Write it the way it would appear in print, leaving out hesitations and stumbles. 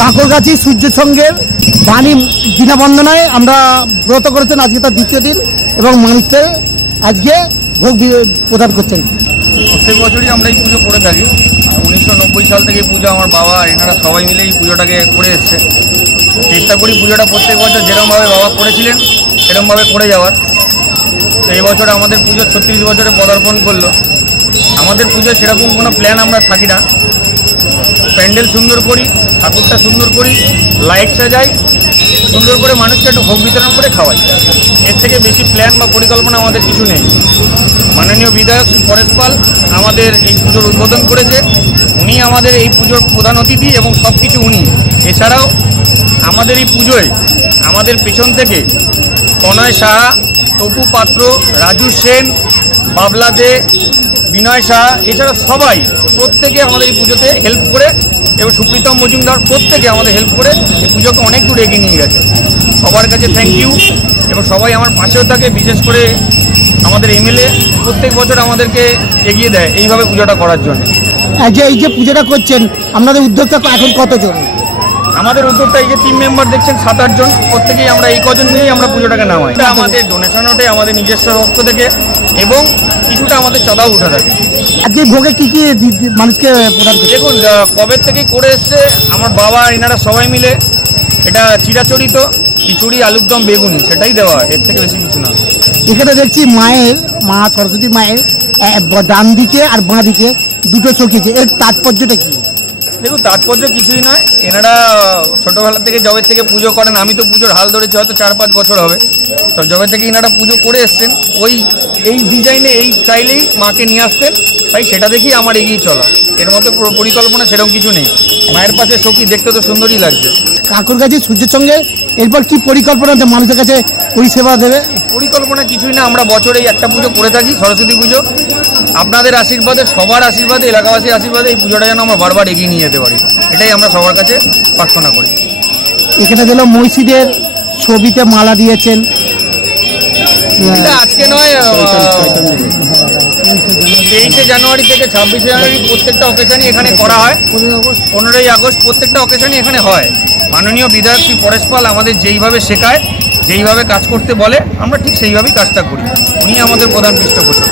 কাকরগাছি সূর্য সংঘের বাণী দীনবন্দনায় আমরা ব্রত করেছেন, আজকে তার দ্বিতীয় দিন এবং মানুষদের আজকে ভোগ প্রদান করছেন। প্রত্যেক বছরই আমরা এই পুজো করে থাকি। 1990 সাল থেকে পুজো আমার বাবা আর এনারা সবাই মিলে এই পুজোটাকে করে এসছে। চেষ্টা করি পুজোটা প্রত্যেক বছর যেরকমভাবে বাবা করেছিলেন সেরকমভাবে করে যাওয়ার। তো এই বছর আমাদের পুজো 36 বছরে পদার্পণ করলো। আমাদের পুজো সেরকম কোনো প্ল্যান আমরা থাকি না, প্যান্ডেল সুন্দর করি, ঠাকুরটা সুন্দর করি, লাইট সাজাই, সুন্দর করে মানুষকে একটু ভোগ বিতরণ করে খাওয়াই। এর থেকে বেশি প্ল্যান বা পরিকল্পনা আমাদের কিছু নেই। মাননীয় বিধায়ক শ্রী পরেশ পাল আমাদের এই পুজোর উদ্বোধন করেছে। উনি আমাদের এই পুজোর প্রধান অতিথি এবং সব কিছু উনি। এছাড়াও আমাদের এই পুজোয় আমাদের পেছন থেকে তনয় সাহা, তপু পাত্র, রাজু সেন, বাবলা দে, বিনয় সাহা, এছাড়া সবাই প্রত্যেকে আমাদের এই পুজোতে হেল্প করে এবং সুপ্রীতম মজুমদার প্রত্যেকে আমাদের হেল্প করে এই পুজোকে অনেক দূর এগিয়ে নিয়ে গেছে। সবার কাছে থ্যাংক ইউ। এবং সবাই আমার পাশেও থাকে, বিশেষ করে আমাদের এমএলএ প্রত্যেক বছর আমাদেরকে এগিয়ে দেয় এইভাবে পুজোটা করার জন্য। এই যে পুজোটা করছেন আপনাদের উদ্যোক্তা এখন কতজন? আমাদের উদ্যোক্তা এই যে টিম মেম্বার দেখছেন 7-8 জন, প্রত্যেকেই আমরা এই কজন নিয়েই আমরা পুজোটাকে নামাই। আমাদের ডোনেশন ওঠে আমাদের নিজস্ব পক্ষ থেকে এবং কিছুটা আমাদের চাঁদাও উঠে থাকে। আজকে ভোগে কি কি মানুষকে প্রদান করছে? দেখুন, কবে থেকেই করে এসছে আমার বাবা এনারা সবাই মিলে। এটা চিরাচরিত খিচুড়ি, আলুর দম, বেগুনি, সেটাই দেওয়া হয়, এর থেকে বেশি কিছু না। এখানে দেখছি মা সরস্বতী মায়ের ডান দিকে আর বাঁ দিকে দুটো চকিয়েছে, এর তাৎপর্যটা কি? দেখুন, তাৎপর্য কিছুই নয়। এনারা ছোটোবেলা থেকে জবের থেকে পুজো করেন, আমি তো পুজোর হাল ধরেছি হয়তো 4-5 বছর হবে। তো জবে থেকে এনারা পুজো করে এসছেন, এই ডিজাইনে এই স্টাইলেই মাকে নিয়ে আসতেন, তাই সেটা দেখেই আমার এগিয়ে চলা। এর মধ্যে পরিকল্পনা সেরকম কিছু নেই। মায়ের পাশে সখী দেখতে তো সুন্দরই লাগছে। কাকরগাছি সূর্যের সঙ্গে এরপর কি পরিকল্পনা আছে মানুষের কাছে পরিষেবা দেবে? পরিকল্পনা কিছুই না, আমরা বছরে একটা পুজো করে থাকি, সরস্বতী পুজো। আপনাদের আশীর্বাদে, সবার আশীর্বাদে, এলাকাবাসীর আশীর্বাদে এই পুজোটা যেন আমরা বারবার এগিয়ে নিয়ে যেতে পারি, এটাই আমরা সবার কাছে প্রার্থনা করি। এখানে দিল মসজিদের ছবিতে মালা দিয়েছেন। এটা আজকে নয়, 23শে জানুয়ারি থেকে 26শে জানুয়ারি প্রত্যেকটা অকেশনই এখানে করা হয়। 15ই আগস্ট প্রত্যেকটা অকেশনই এখানে হয়। মাননীয় বিধায়ক শ্রী পরেশ পাল আমাদের যেইভাবে শেখায়, যেইভাবে কাজ করতে বলে, আমরা ঠিক সেইভাবেই কাজটা করি। উনি আমাদের প্রধান পৃষ্ঠপোষক।